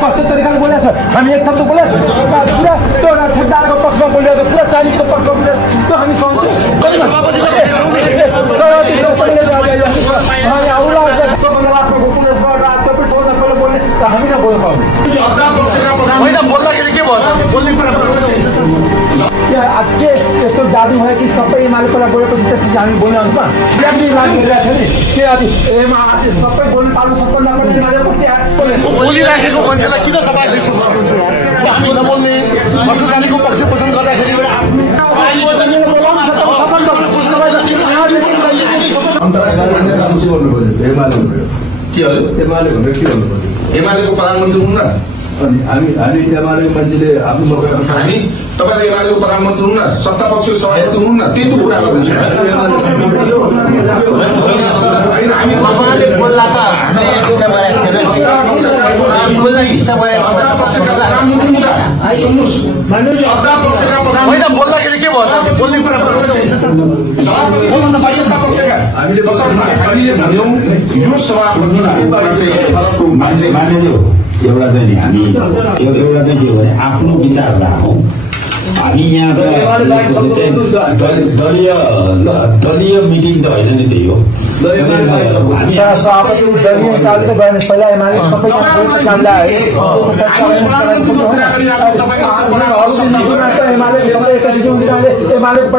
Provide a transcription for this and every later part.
कस्तो तरिकाले बोलेको छ हामी एक शब्द बोले पुरा त्यो ठेकदारको पक्षमा बोलेको पुरा चाइनिजको पक्षमा बोलेको त्यो हामी सहन्छौँ हामी नबोल्न पाउँदैन बोल्दाखेरि के भयो बोल्ने कुरा आज के यस्तो जादु भयो कि सबै एमाले पहिला बोलेपछि त्यसपछि हामी बोल्न आउँछ सबै बोल्नु पाल्नु सबभन्दा बोलिराखेको मान्छेलाई किन तपाईँले सुन्नुहुन्छ हामी नबोल्ने भ्रष्टाचारीको पक्ष पोषण गर्दाखेरि एमालेको प्रधानमन्त्री हुन् न अनि हामी एमालेको मान्छेले आफ्नो मौका हामी तपाईले एमालेको प्रधानमन्त्री हुन् न सत्ता पक्षको सभापति हुन् न त्यही त कुरा गर्नुहुन्छ बोल्दाखेरि के भयो बोल्ने कुरा हामीले भन्यौं यो सभापति मान्यज्यू एउटा चाहिँ नि हामी एउटा चाहिँ के भने आफ्नो विचार राखौँ हामी यहाँ दलीय मिटिङ त होइन नि त्यही हो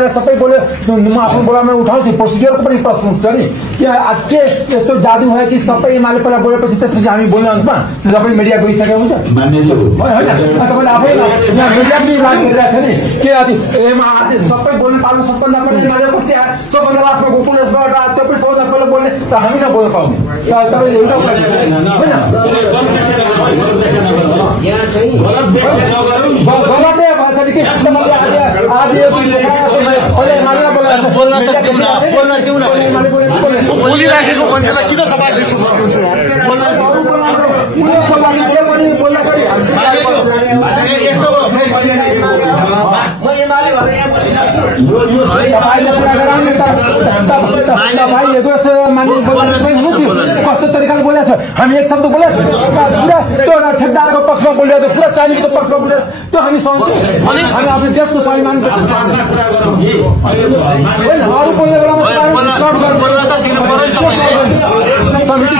सबै बोले म आफ्नो बोलामा उठाउँछु प्रोसिडियरको पनि प्रश्न हुन्छ नि आज के यस्तो जादु भयो कि सबै एमाले पहिला बोलेपछि त्यसपछि हामी बोल्न आउँछौँ सबै मिडिया गइसकेको हुन्छ तपाईँले आफै यहाँ मिडिया पनि राग गरिरहेको छ नि के सबै बोल्नु पाल्नु सबभन्दा सबभन्दा लास्टमा गोकुलेश्वरबाट त्यो पनि सबभन्दा पहिला बोल्ने त हामी नबोल्न पाउने तपाईँले बोलिराखेको मान्छेलाई किन तपाईँले सुन्नुहुन्छ कस्तो तरिकाले बोलेको छ हामी एक शब्द बोले पुरा त्यो ठेकदारको पक्षमा बोलेको पुरा चाइनिजको पक्षमा बोलेको त्यो हामी सहन्छौँ हामी आफ्नो देशको स्वाभिमान अरू बोल्ने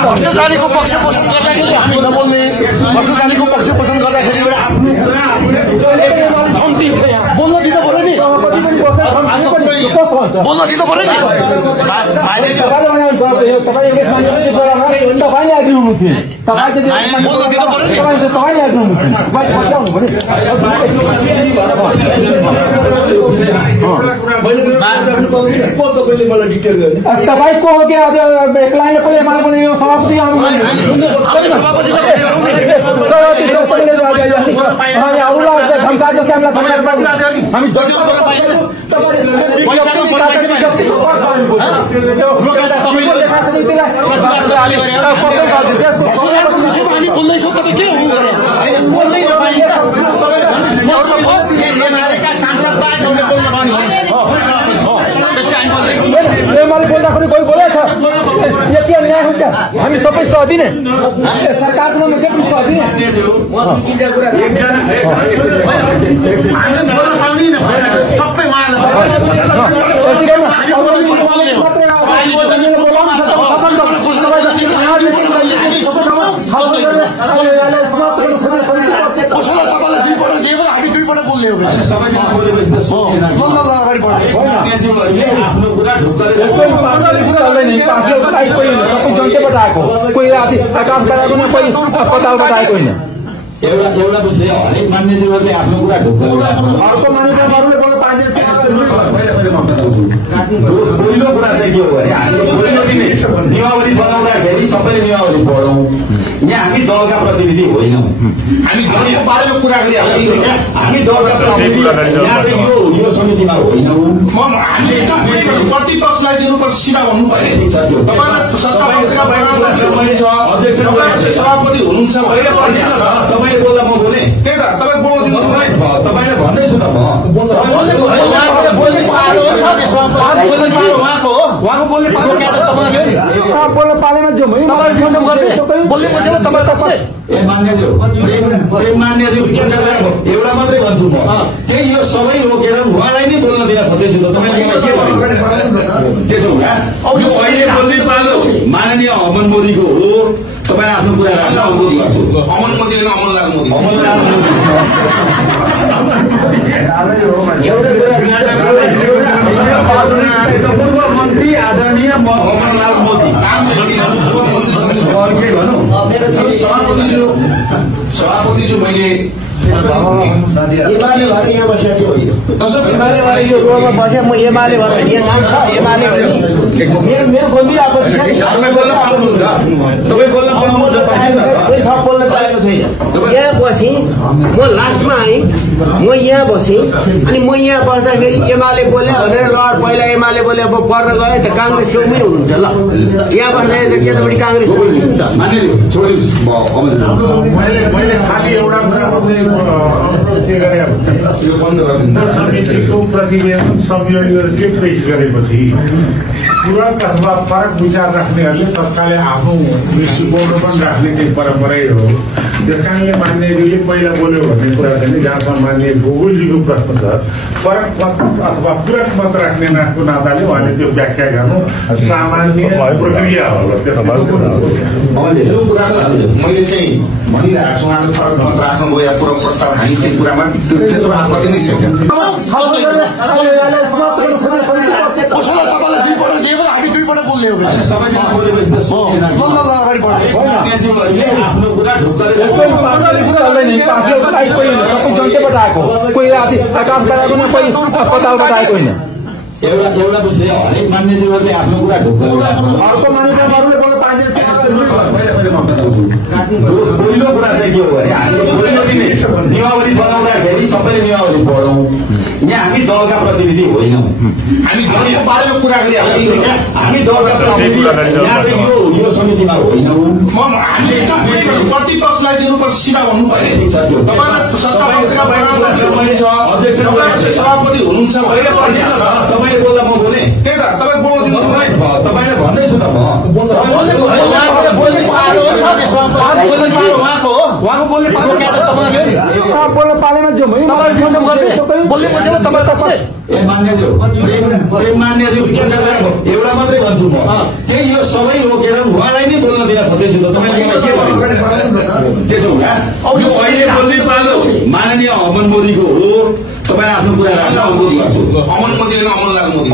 भ्रष्टाचारीको पक्ष पोषण गर्दाखेरि हामी नबोल्ने भ्रष्टाचारीको पक्ष पोषण गर्दाखेरि बोल्न दिनु पर्यो नि बोल्न दिनु पर्यो नि तपाईँले आग्रह हुनुहुन्थ्यो तपाईँले आग्रह तपाईँ को हो क्या एक्लाइले कसले एमाले पनि यो सभापति हामी बोल्दैछौँ तपाईँ के एमाले बोल्दाखेरि कोही बोलेको छ यति अन्याय हुन्छ हामी सबै सहदिने सरकारको नाममा के पनि सहदिने हामी दुईपल्ट बोल्ने हो सबै जनताबाट आएको कोही आकाशबाट आएको कोही अस्पतालबाट आएको होइन एउटा विषय हरेक मान्यज्यूहरूले आफ्नो कुरा अर्को मान्यताहरूले बोल्नु पाइन्छ पहिलो कुरा चाहिँ के हो भने हामीले पहिलो दिन नियमावली बनाउँदाखेरि सबैले नियमावली पढौँ यहाँ हामी दलका प्रतिनिधि होइनौँ हामी बारेमा कुरा गरिहाल्छौँ हामी दलका प्रतिनिधि यहाँ चाहिँ यो समितिमा होइनौँ प्रतिपक्षलाई दिनुपर्छ सीमा भन्नु पर्यो अध्यक्ष सभापति हुनुहुन्छ तपाईँले बोल्दा म बोलेँ त्यही त तपाईँ बोल्नु तपाईँले भन्दैछु त म उहाँको बोल्ने पालो बोल्न पालेमा जाउँ है बोल्ने मान्छेलाई तपाईँ ए मान्यज्यू प्रेम मान्यज्यू एउटा मात्रै भन्छु म त्यही यो सबै रोकेर उहाँलाई नै बोल्न दिन खोज्दैछु त तपाईँले के भन्नु त्यसो हुँदा यो अहिले बोल्ने पालो माननीय अमन मोदीको हो तपाईँ आफ्नो कुरा राख्न अनुरोध गर्छु अमन मोदी होइन अमनलाल मोदी पूर्व मन्त्री आदरणीय अमनलाल मोदी अर्कै भनौँ सभापतिज्यू मैले एमाले भएर यहाँ बसेको थियो एमाले भएर यो रोडमा बसेँ म एमाले भएर यहाँ नाम छ एमाले मेरो गम्भीर आपत्ति छ तपाईँ बोल्न चाहेको छैन यहाँ बसेँ म लास्टमा आएँ म यहाँ बसेँ अनि म यहाँ बस्दाखेरि एमाले बोल्यो भनेर ल पहिला एमाले बोले अब पर्न गयो त काङ्ग्रेस छेउमै हुनुहुन्छ ल यहाँ बस्दाखेरि केटापट्टि काङ्ग्रेस मैले खालि एउटा समितिको प्रतिवेदन संयोजन के पेश गरेपछि तुरन्त अथवा फरक विचार राख्नेहरूले तत्कालै आफ्नो दृष्टिकोण पनि राख्ने चाहिँ परम्परै हो त्यस कारणले मान्यज्यूले पहिला बोल्यो भन्ने कुरा छैन जहाँसम्म मान्य गोगोलजीको प्रश्न छ फरक मत अथवा पूरक मत राख्ने नाताले उहाँले त्यो व्याख्या गर्नु सामान्य प्रक्रिया हो मैले चाहिँ भनिरहेको छु उहाँले फरक मत राख्नुभयो या पूरक प्रस्ताव हामी त्यो कुरामा त्यत्रो आपत्ति नै छैन हामी दुईपल्ट बोल्ने हो सबै जनताबाट आएको कोही आकाशबाट आएको न कोही अस्पतालबाट आएको होइन एउटा विषय हरेक मान्यज्यूहरूले आफ्नो कुरा अर्को मान्यताहरूले पहिलो कुरा चाहिँ के हो भने हामीले पहिलो दिने नियमावली बनाउँदाखेरि सबैले नियमावली पढौँ यहाँ हामी दलका प्रतिनिधि होइनौँ हामी बारेमा कुरा गरिहाल्छौँ हामी दलका प्रतिनिधि यहाँ चाहिँ यो समितिमा होइनौँ प्रतिपक्षलाई दिनुपर्छ सिधा भन्नु पर्ने ठिक छ त्यो सभापति हुनुहुन्छ तपाईँले बोल्दा म बोलेँ त्यही त तपाईँ बोल्नु तपाईँले भन्दैछु त म उहाँको बोल्ने बोल्न पालेमा जाउँ है बोल्ने मान्छेलाई तपाईँ ए मान्यज्यू प्रेम मान्यज्यू एउटा मात्रै भन्छु म त्यही यो सबै रोकेर उहाँलाई नै बोल्न दिन खोज्दैछु त तपाईँले के भन्नु त्यसो हुँदा यो अहिले बोल्ने पालो माननीय अमन मोदीको हो तपाईँ आफ्नो कुरा राख्न अनुरोध गर्छु अमन मोदी होइन अमनलाल मोदी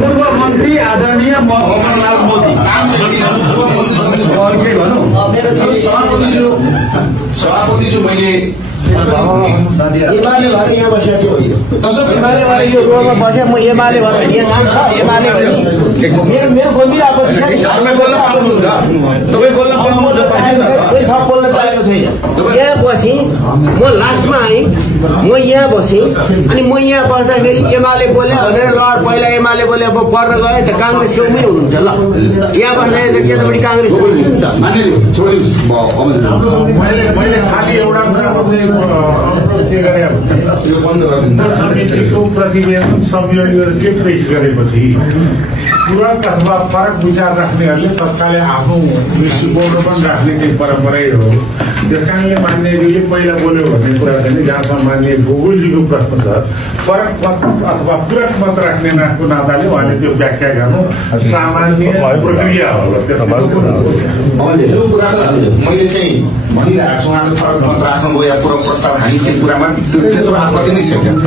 पूर्व मन्त्री आदरणीय अमनलाल मोदी अर्कै भनौँ सभापतिज्यू मैले एमाले भएर यहाँ बसेको थियो एमाले भएर यो रोडमा बसेँ म एमाले भएर यहाँ नाम छ एमाले मेरो गम्भीर आपत्ति छ बोल्न चाहेको छैन यहाँ बसेँ म लास्टमा आएँ म यहाँ बसेँ अनि म यहाँ बस्दाखेरि एमाले बोल्यो भनेर ल पहिला एमाले बोले अब पर्न गयो त काङ्ग्रेस छेउमै हुनुहुन्छ ल यहाँ बस्दाखेरि केटापट्टि काङ्ग्रेस मैले खालि एउटा समितिको प्रतिवेदन संयोजन के पेश गरेपछि तुरन्त अथवा फरक विचार राख्नेहरूले तत्कालै आफ्नो दृष्टिकोण पनि राख्ने चाहिँ परम्परै हो त्यस कारणले मान्यज्यूले पहिला बोल्यो भन्ने कुरा छैन जहाँसम्म मान्य गोगोलजीको प्रश्न छ फरक मत अथवा पूरक मत राख्ने नाताले उहाँले त्यो व्याख्या गर्नु सामान्य प्रक्रिया हो मैले चाहिँ भनिरहेको छु उहाँले फरक मत राख्नुभयो या पूरक प्रस्ताव हामी त्यो कुरामा त्यत्रो आपत्ति नै छैन